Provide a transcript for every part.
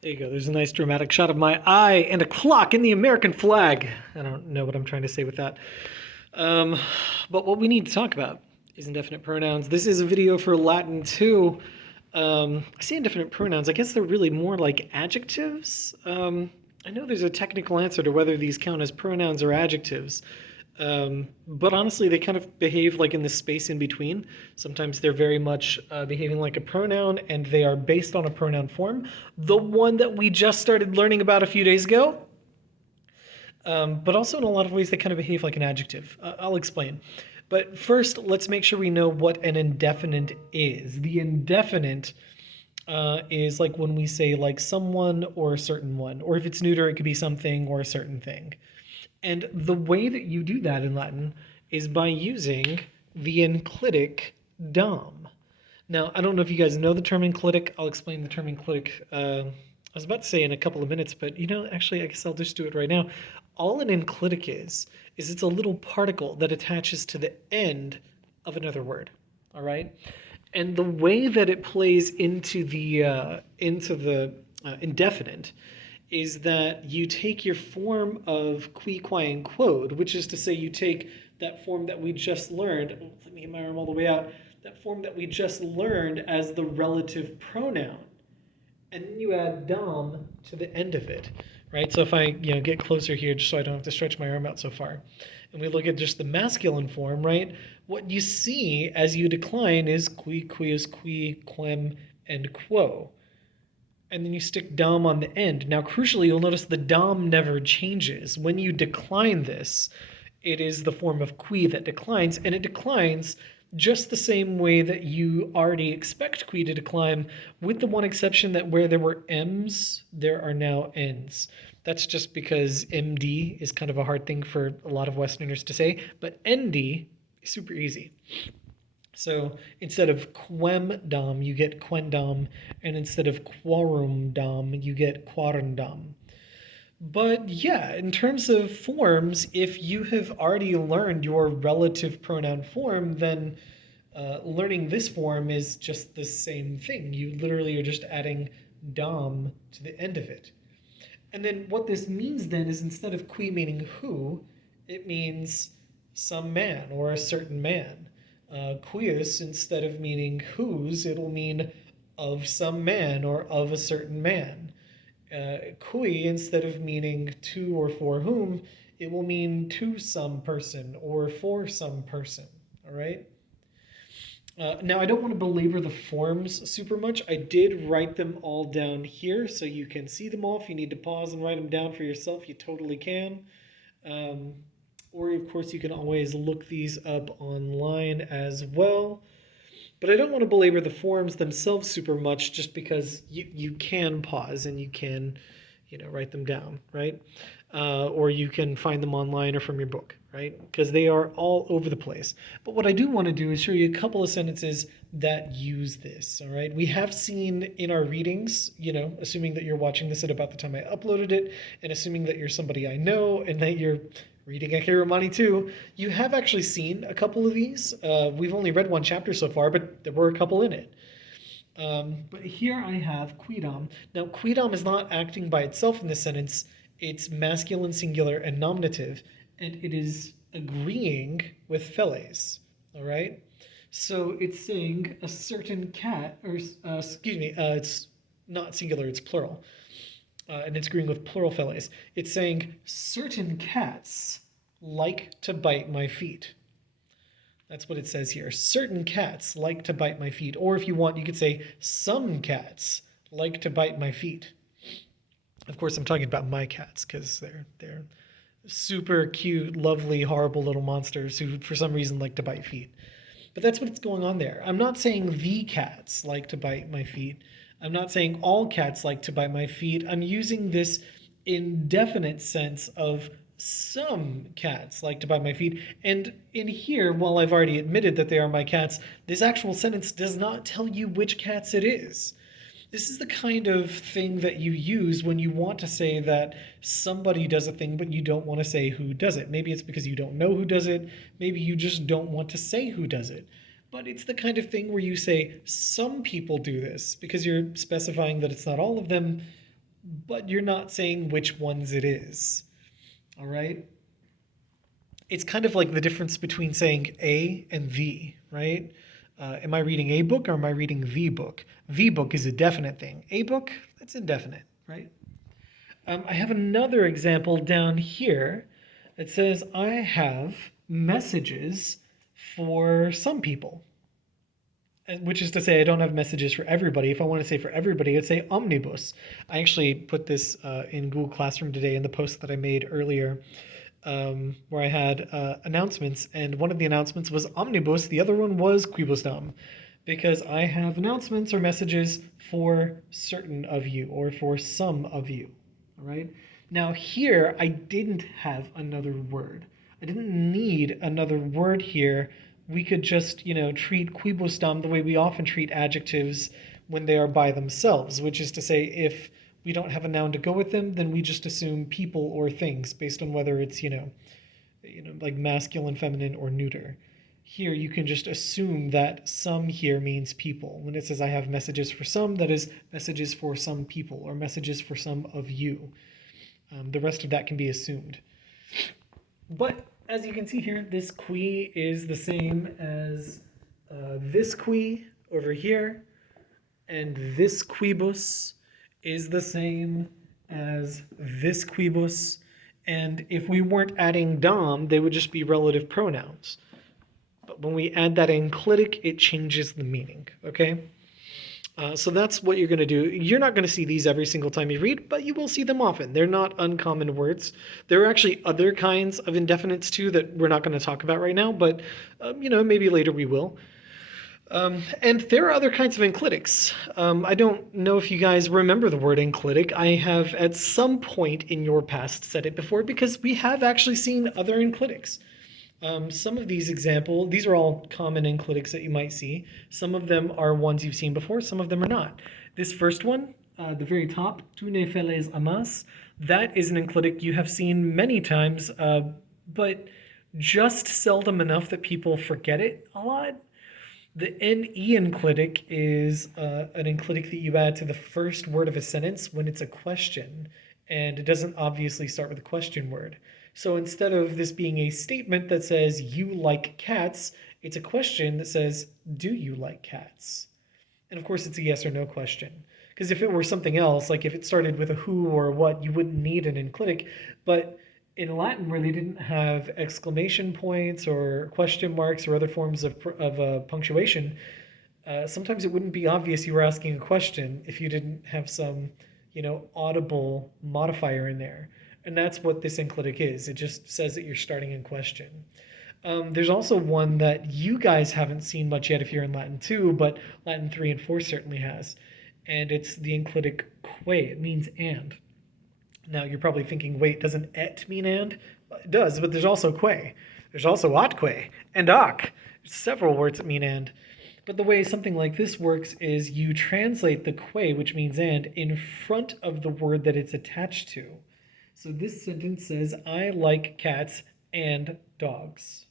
There you go. There's a nice dramatic shot of my eye and a clock in the American flag. I don't know what I'm trying to say with that. Um, but what we need to talk about is indefinite pronouns. This is a video for Latin too. I say indefinite pronouns. I guess they're really more like adjectives. I know there's a technical answer to whether these count as pronouns or adjectives. But honestly, they kind of behave like in the space in between. Sometimes they're very much behaving like a pronoun, and they are based on a pronoun form. The one that we just started learning about a few days ago. But also in a lot of ways, they kind of behave like an adjective. I'll explain. But first, let's make sure we know what an indefinite is. The indefinite is like when we say like someone or a certain one, or if it's neuter, it could be something or a certain thing. And the way that you do that in Latin is by using the enclitic dom. Now, I don't know if you guys know the term enclitic. I'll explain the term enclitic. I was about to say in a couple of minutes, but actually, I guess I'll just do it right now. All an enclitic is it's a little particle that attaches to the end of another word. All right, and the way that it plays into the indefinite is that you take your form of qui, qui, and quod, which is to say you take that form that we just learned. Oh, let me get my arm all the way out. That form that we just learned as the relative pronoun, and then you add dom to the end of it, right? So if I get closer here, just so I don't have to stretch my arm out so far, and we look at just the masculine form, right? What you see as you decline is qui, quius, qui, quem, and quo. And then you stick dom on the end. Now, crucially, you'll notice the dom never changes. When you decline this, it is the form of qui that declines, and it declines just the same way that you already expect qui to decline, with the one exception that where there were m's, there are now n's. That's just because md is kind of a hard thing for a lot of Westerners to say, but nd is super easy. So instead of quem dom, you get quendom, and instead of quorum dom, you get quarendom. But yeah, in terms of forms, if you have already learned your relative pronoun form, then learning this form is just the same thing. You literally are just adding dom to the end of it. And then what this means then is instead of qui meaning who, it means some man or a certain man. Quius, instead of meaning whose, it'll mean of some man or of a certain man. Cui, instead of meaning to or for whom, it will mean to some person or for some person. All right? Now, I don't want to belabor the forms super much. I did write them all down here so you can see them all. If you need to pause and write them down for yourself, you totally can. Or, of course, you can always look these up online as well. But I don't want to belabor the forms themselves super much just because you can pause and you can, write them down, right? Or you can find them online or from your book, right? Because they are all over the place. But what I do want to do is show you a couple of sentences that use this, all right? We have seen in our readings, assuming that you're watching this at about the time I uploaded it, and assuming that you're somebody I know and that you're reading Akiramani too, you have actually seen a couple of these. We've only read one chapter so far, but there were a couple in it. But here I have quidam. Now, quidam is not acting by itself in this sentence. It's masculine, singular, and nominative, and it is agreeing with feles. All right? So it's saying a certain cat, or it's not singular, it's plural. And it's agreeing with plural feles. It's saying certain cats like to bite my feet. That's what it says here. Certain cats like to bite my feet. Or if you want, you could say some cats like to bite my feet. Of course, I'm talking about my cats because they're super cute, lovely, horrible little monsters who, for some reason, like to bite feet. But that's what's going on there. I'm not saying the cats like to bite my feet. I'm not saying all cats like to bite my feet. I'm using this indefinite sense of some cats like to bite my feet. And in here, while I've already admitted that they are my cats, this actual sentence does not tell you which cats it is. This is the kind of thing that you use when you want to say that somebody does a thing, but you don't want to say who does it. Maybe it's because you don't know who does it. Maybe you just don't want to say who does it. But it's the kind of thing where you say some people do this because you're specifying that it's not all of them, but you're not saying which ones it is. All right? It's kind of like the difference between saying a and the, right? Am I reading a book or am I reading the book? The book is a definite thing. A book, that's indefinite, right? I have another example down here. It says, I have messages for some people, which is to say I don't have messages for everybody. If I want to say for everybody, I'd say omnibus. I actually put this in Google Classroom today in the post that I made earlier, where I had announcements, and one of the announcements was omnibus, the other one was quibusdam, because I have announcements or messages for certain of you or for some of you. All right. Now here I didn't have another word. I didn't need another word here. We could just, treat quibusdam the way we often treat adjectives when they are by themselves, which is to say, if we don't have a noun to go with them, then we just assume people or things based on whether it's, like masculine, feminine, or neuter. Here you can just assume that some here means people. When it says I have messages for some, that is messages for some people or messages for some of you. The rest of that can be assumed. But as you can see here, this qui is the same as this qui over here, and this quibus is the same as this quibus. And if we weren't adding dom, they would just be relative pronouns. But when we add that enclitic, it changes the meaning, okay? So that's what you're going to do. You're not going to see these every single time you read, but you will see them often. They're not uncommon words. There are actually other kinds of indefinites too that we're not going to talk about right now, but maybe later we will. And there are other kinds of enclitics. I don't know if you guys remember the word enclitic. I have at some point in your past said it before because we have actually seen other enclitics. Some of these these are all common enclitics that you might see. Some of them are ones you've seen before, some of them are not. This first one, the very top, tu ne feles amas, that is an enclitic you have seen many times, but just seldom enough that people forget it a lot. The NE enclitic is an enclitic that you add to the first word of a sentence when it's a question, and it doesn't obviously start with a question word. So instead of this being a statement that says, you like cats, it's a question that says, do you like cats? And of course, it's a yes or no question. Because if it were something else, like if it started with a who or a what, you wouldn't need an enclitic. But in Latin, where they didn't have exclamation points or question marks or other forms of punctuation, sometimes it wouldn't be obvious you were asking a question if you didn't have some, audible modifier in there. And that's what this enclitic is. It just says that you're starting in question. There's also one that you guys haven't seen much yet if you're in Latin 2, but Latin 3 and 4 certainly has. And it's the enclitic que. It means and. Now you're probably thinking, wait, doesn't et mean and? It does, but there's also que. There's also atque and ac. Several words that mean and. But the way something like this works is you translate the que, which means and, in front of the word that it's attached to. So this sentence says, I like cats and dogs.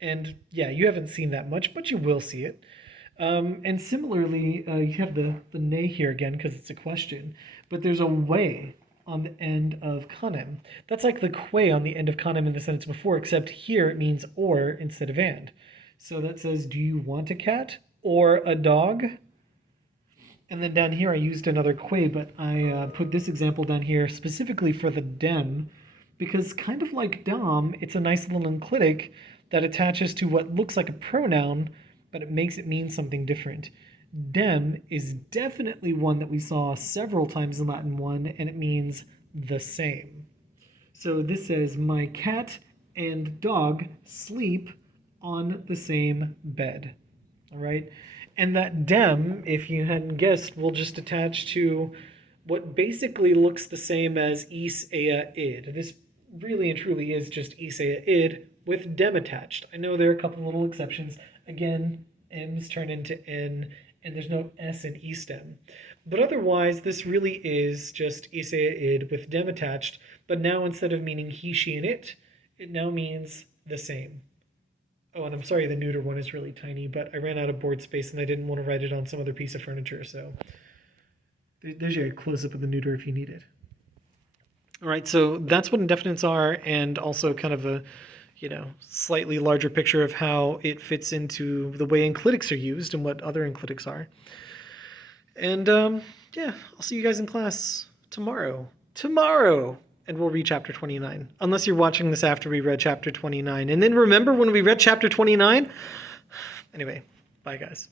And yeah, you haven't seen that much, but you will see it. And similarly, you have the ne here again because it's a question, but there's a way on the end of canem. That's like the que on the end of canem in the sentence before, except here it means or instead of and. So that says, do you want a cat or a dog? And then down here I used another que, but I put this example down here specifically for the dem, because kind of like dom, it's a nice little enclitic that attaches to what looks like a pronoun, but it makes it mean something different. Dem is definitely one that we saw several times in Latin 1, and it means the same. So this says, my cat and dog sleep on the same bed. All right? And that dem, if you hadn't guessed, will just attach to what basically looks the same as is ea id. This really and truly is just is ea id with dem attached. I know there are a couple little exceptions. Again, m's turn into n, and there's no s in estem. But otherwise, this really is just is ea id with dem attached, but now instead of meaning he, she, and it now means the same. Oh, and I'm sorry the neuter one is really tiny, but I ran out of board space and I didn't want to write it on some other piece of furniture, so There's your close-up of the neuter if you need it. All right, so that's what indefinites are, and also kind of a, slightly larger picture of how it fits into the way enclitics are used and what other enclitics are. And yeah, I'll see you guys in class tomorrow. And we'll read chapter 29. Unless you're watching this after we read chapter 29. And then remember when we read chapter 29? Anyway, bye guys.